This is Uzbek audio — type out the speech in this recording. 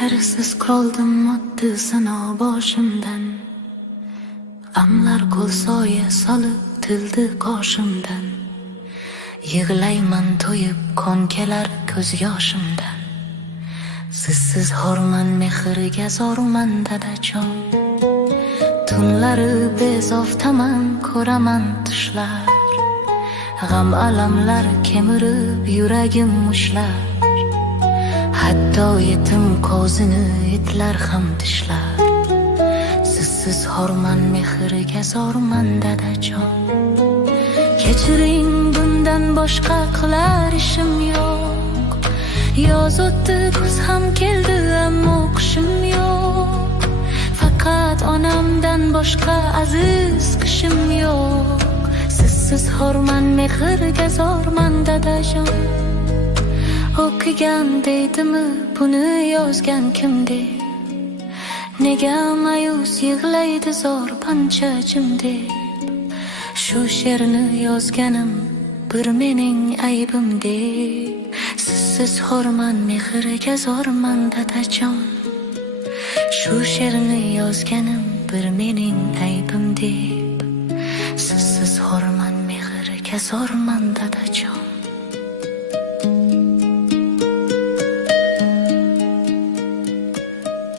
Mehrsiz qoldim o'tdi sano boshimdan. G'amlar qo'l soya solib tildi qoshimdan. Yig'layman to'yib qon kelar ko'z yoshimdan. Sizsiz horman mehrga zorman dadajon. Tunlari bezovtaman ko'raman tushlar. G'am alamlar kemirib yuragim mushlar. Hatto yetim ko'zini itlar ham tishlar. Sizsiz horman mehrga zorman dadajon. Kechiring, bundan boshqa qilar ishim yo'q. Yoz o'tdi, kuz ham keldi, ammo qishim yo'q. Faqat onamdan boshqa aziz qishim yo'q. Sizsiz horman mehrga zorman dadajon. O'qigan deydimi buni yozgan kim deb? Nega mayus yig'laydi zor pancha jim deb? Shu she'rni yozganim bir mening aybim deb. Sizsiz horman mehrga zorman dadajon. Shu she'rni yozganim bir mening aybim deb. Sizsiz horman mehrga zorman dadajon.